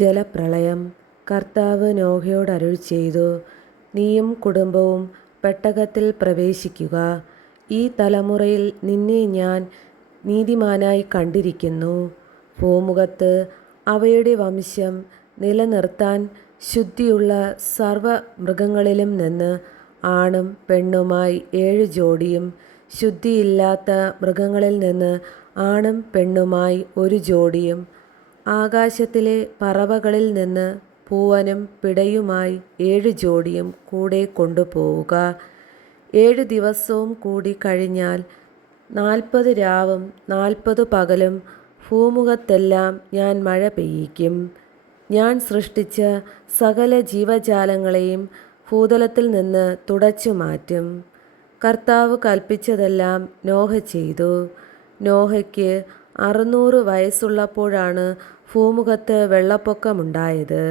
ജലപ്രളയം. കർത്താവ് നോഹയോട് അരുളിച്ചെയ്തു, നീയും കുടുംബവും പെട്ടകത്തിൽ പ്രവേശിക്കുക. ഈ തലമുറയിൽ നിന്നെ ഞാൻ നീതിമാനായി കണ്ടിരിക്കുന്നു. ഭൂമുഖത്ത് അവയുടെ വംശം നിലനിർത്താൻ ശുദ്ധിയുള്ള സർവ്വമൃഗങ്ങളിലും നിന്ന് ആണും പെണ്ണുമായി 7 ജോഡിയും, ശുദ്ധിയില്ലാത്ത മൃഗങ്ങളിൽ നിന്ന് ആണും പെണ്ണുമായി 1 ജോഡിയും, ആകാശത്തിലെ പറവകളിൽ നിന്ന് പൂവനും പിടയുമായി 7 ജോഡിയും കൂടെ കൊണ്ടുപോവുക. 7 ദിവസവും കൂടി കഴിഞ്ഞാൽ 40 രാവും 40 പകലും ഭൂമുഖത്തെല്ലാം ഞാൻ മഴ പെയ്യിക്കും. ഞാൻ സൃഷ്ടിച്ച സകല ജീവജാലങ്ങളെയും ഭൂതലത്തിൽ നിന്ന് തുടച്ചു മാറ്റും. കർത്താവ് കൽപ്പിച്ചതെല്ലാം നോഹ ചെയ്തു. നോഹയ്ക്ക് 600 വയസ്സുള്ളപ്പോഴാണ് ഭൂമുഖത്ത് വെള്ളപ്പൊക്കമുണ്ടായത്.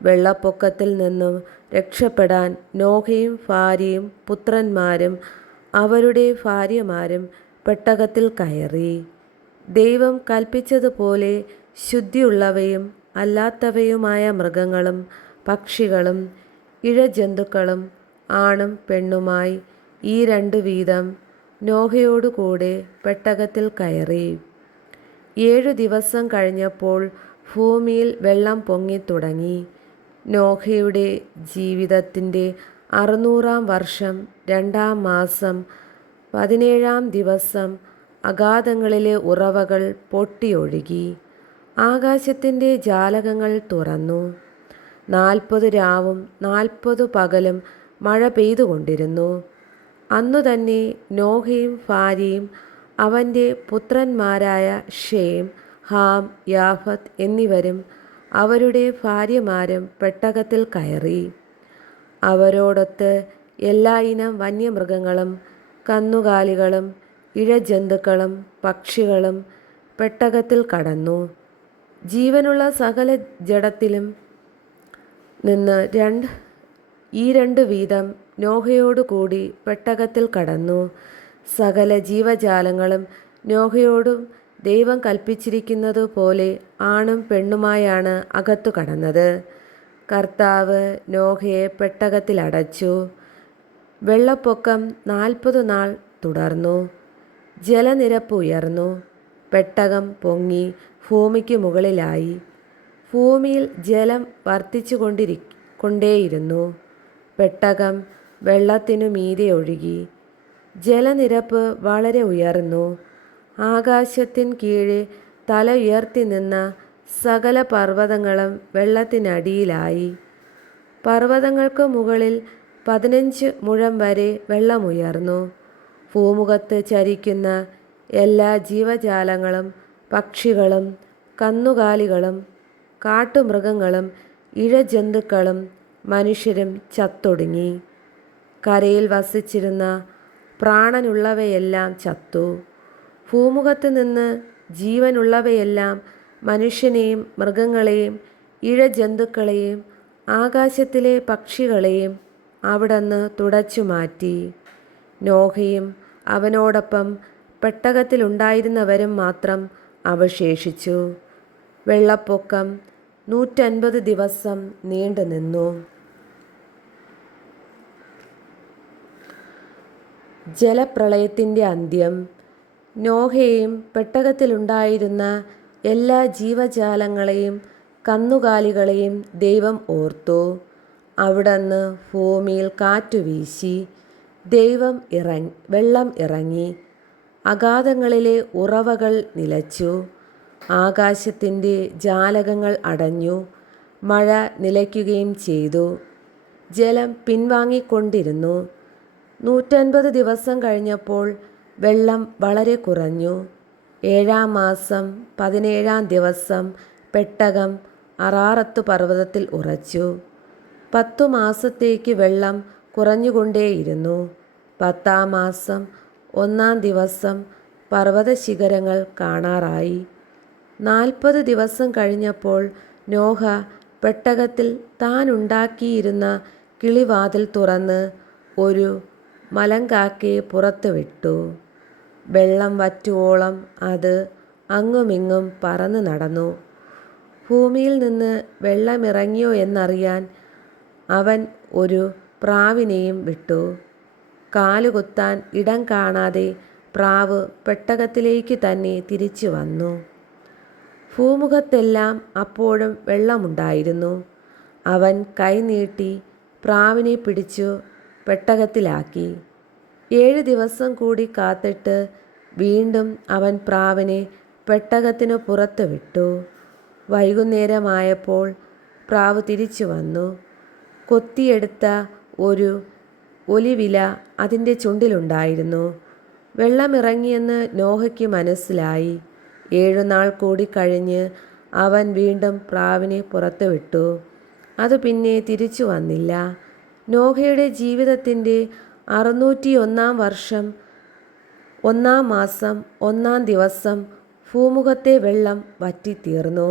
വെള്ളപ്പൊക്കത്തിൽ നിന്നും രക്ഷപ്പെടാൻ നോഹയും ഭാര്യയും പുത്രന്മാരും അവരുടെ ഭാര്യമാരും പെട്ടകത്തിൽ കയറി. ദൈവം കൽപ്പിച്ചതുപോലെ ശുദ്ധിയുള്ളവയും അല്ലാത്തവയുമായ മൃഗങ്ങളും പക്ഷികളും ഇഴജന്തുക്കളും ആണും പെണ്ണുമായി ഈ 2 വീതം നോഹയോടുകൂടെ പെട്ടകത്തിൽ കയറി. 7 ദിവസം കഴിഞ്ഞപ്പോൾ ഭൂമിയിൽ വെള്ളം പൊങ്ങിത്തുടങ്ങി. നോഹയുടെ ജീവിതത്തിൻ്റെ 600-ാം വർഷം 2-ാം മാസം 17-ാം ദിവസം അഗാധങ്ങളിലെ ഉറവകൾ പൊട്ടിയൊഴുകി. ആകാശത്തിൻ്റെ ജാലകങ്ങൾ തുറന്നു. 40 രാവും 40 പകലും മഴ പെയ്തുകൊണ്ടിരുന്നു. അന്നുതന്നെ നോഹയും ഭാര്യയും അവൻ്റെ പുത്രന്മാരായ ഷേം, ഹാം, യാഫത്ത് എന്നിവരും അവരുടെ ഭാര്യമാരും പെട്ടകത്തിൽ കയറി. അവരോടൊത്ത് എല്ലാ ഇനം വന്യമൃഗങ്ങളും കന്നുകാലികളും ഇഴജന്തുക്കളും പക്ഷികളും പെട്ടകത്തിൽ കടന്നു. ജീവനുള്ള സകല ജഡത്തിലും നിന്ന് ഈ 2 വീതം നോഹയോടുകൂടി പെട്ടകത്തിൽ കടന്നു. സകല ജീവജാലങ്ങളും നോഹയോടും ദൈവം കൽപ്പിച്ചിരിക്കുന്നതുപോലെ ആണും പെണ്ണുമായാണ് അകത്തു കടന്നത്. കർത്താവ് നോഹയെ പെട്ടകത്തിലടച്ചു. വെള്ളപ്പൊക്കം 40 നാൾ തുടർന്നു. ജലനിരപ്പ് ഉയർന്നു. പെട്ടകം പൊങ്ങി ഭൂമിക്ക് മുകളിലായി. ഭൂമിയിൽ ജലം വർദ്ധിച്ചുകൊണ്ടേയിരുന്നു. പെട്ടകം വെള്ളത്തിനു മീതെ ഒഴുകി. ജലനിരപ്പ് വളരെ ഉയർന്നു. ആകാശത്തിൻ കീഴെ തല ഉയർത്തി നിന്ന സകല പർവ്വതങ്ങളും വെള്ളത്തിനടിയിലായി. പർവ്വതങ്ങൾക്ക് മുകളിൽ 15 മുഴം വരെ വെള്ളമുയർന്നു. ഭൂമുഖത്ത് ചരിക്കുന്ന എല്ലാ ജീവജാലങ്ങളും പക്ഷികളും കന്നുകാലികളും കാട്ടുമൃഗങ്ങളും ഇഴജന്തുക്കളും മനുഷ്യരും ചത്തൊടുങ്ങി. കരയിൽ വസിച്ചിരുന്ന പ്രാണനുള്ളവയെല്ലാം ചത്തു. ഭൂമുഖത്ത് നിന്ന് ജീവനുള്ളവയെല്ലാം മനുഷ്യനെയും മൃഗങ്ങളെയും ഇഴജന്തുക്കളെയും ആകാശത്തിലെ പക്ഷികളെയും അവിടുന്ന് തുടച്ചു മാറ്റി. നോഹയും അവനോടൊപ്പം പെട്ടകത്തിലുണ്ടായിരുന്നവരും മാത്രം അവശേഷിച്ചു. വെള്ളപ്പൊക്കം 150 ദിവസം നീണ്ടുനിന്നു. ജലപ്രളയത്തിൻ്റെ അന്ത്യം. നോഹയെയും പെട്ടകത്തിലുണ്ടായിരുന്ന എല്ലാ ജീവജാലങ്ങളെയും കന്നുകാലികളെയും ദൈവം ഓർത്തു. അവിടുന്ന് ഭൂമിയിൽ കാറ്റുവീശി. വെള്ളം ഇറങ്ങി. അഗാധങ്ങളിലെ ഉറവകൾ നിലച്ചു. ആകാശത്തിൻ്റെ ജാലകങ്ങൾ അടഞ്ഞു. മഴ നിലയ്ക്കുകയും ചെയ്തു. ജലം പിൻവാങ്ങിക്കൊണ്ടിരുന്നു. 150 ദിവസം കഴിഞ്ഞപ്പോൾ വെള്ളം വളരെ കുറഞ്ഞു. 7-ാം മാസം 17-ാം ദിവസം പെട്ടകം അറാറത്ത് പർവ്വതത്തിൽ ഉറച്ചു. 10 മാസത്തേക്ക് വെള്ളം കുറഞ്ഞുകൊണ്ടേയിരുന്നു. 10-ാം മാസം 1-ാം ദിവസം പർവ്വതശിഖരങ്ങൾ കാണാറായി. 40 ദിവസം കഴിഞ്ഞപ്പോൾ നോഹ പെട്ടകത്തിൽ താൻ ഉണ്ടാക്കിയിരുന്ന കിളിവാതിൽ തുറന്ന് ഒരു മലങ്കാക്കയെ പുറത്ത് വിട്ടു. വെള്ളം വറ്റുവോളം അത് അങ്ങുമിങ്ങും പറന്ന് നടന്നു. ഭൂമിയിൽ നിന്ന് വെള്ളമിറങ്ങിയോ എന്നറിയാൻ അവൻ ഒരു പ്രാവിനെയും വിട്ടു. കാലുകുത്താൻ ഇടം കാണാതെ പ്രാവ് പെട്ടകത്തിലേക്ക് തന്നെ തിരിച്ചു വന്നു. ഭൂമുഖത്തെല്ലാം അപ്പോഴും വെള്ളമുണ്ടായിരുന്നു. അവൻ കൈ നീട്ടി പ്രാവിനെ പിടിച്ചു പെട്ടകത്തിലാക്കി. 7 ദിവസം കൂടി കാത്തിട്ട് വീണ്ടും അവൻ പ്രാവിനെ പെട്ടകത്തിനു പുറത്ത് വിട്ടു. വൈകുന്നേരമായപ്പോൾ പ്രാവ് തിരിച്ചു വന്നു. കൊത്തിയെടുത്ത ഒരു ഒലിവില അതിൻ്റെ ചുണ്ടിലുണ്ടായിരുന്നു. വെള്ളമിറങ്ങിയെന്ന് നോഹയ്ക്ക് മനസ്സിലായി. 7 നാൾ കൂടി കഴിഞ്ഞ് അവൻ വീണ്ടും പ്രാവിനെ പുറത്ത് വിട്ടു. അത് പിന്നെ തിരിച്ചു വന്നില്ല. നോഹയുടെ ജീവിതത്തിൻ്റെ 601 വർഷം 1 മാസം 1 ദിവസം ഭൂമുഖത്തെ വെള്ളം വറ്റിത്തീർന്നു.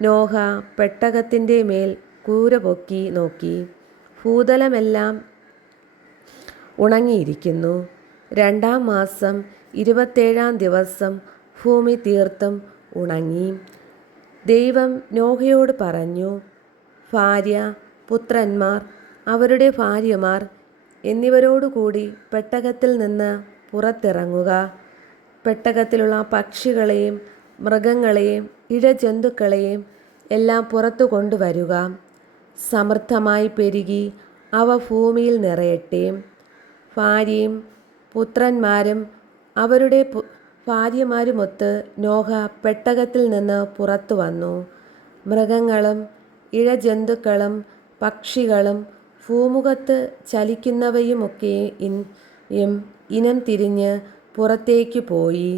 നോഹ പെട്ടകത്തിൻ്റെ മേൽ കൂര പൊക്കി നോക്കി. ഭൂതലമെല്ലാം ഉണങ്ങിയിരിക്കുന്നു. 2 മാസം 27 ദിവസം ഭൂമി തീർത്തും ഉണങ്ങി. ദൈവം നോഹയോട് പറഞ്ഞു, ഭാര്യ, പുത്രന്മാർ, അവരുടെ ഭാര്യമാർ എന്നിവരോടുകൂടി പെട്ടകത്തിൽ നിന്ന് പുറത്തിറങ്ങുക. പെട്ടകത്തിലുള്ള പക്ഷികളെയും മൃഗങ്ങളെയും ഇഴജന്തുക്കളെയും എല്ലാം പുറത്തു കൊണ്ടുവരുക. സമൃദ്ധമായി പെരുകി അവ ഭൂമിയിൽ നിറയട്ടെ. ഭാര്യയും പുത്രന്മാരും അവരുടെ ഭാര്യമാരുമൊത്ത് നോഹ പെട്ടകത്തിൽ നിന്ന് പുറത്തു വന്നു. മൃഗങ്ങളും ഇഴജന്തുക്കളും പക്ഷികളും ഭൂമുഖത്ത് ചലിക്കുന്നവയുമൊക്കെയും ഇനം തിരിഞ്ഞ് പുറത്തേക്ക് പോയി.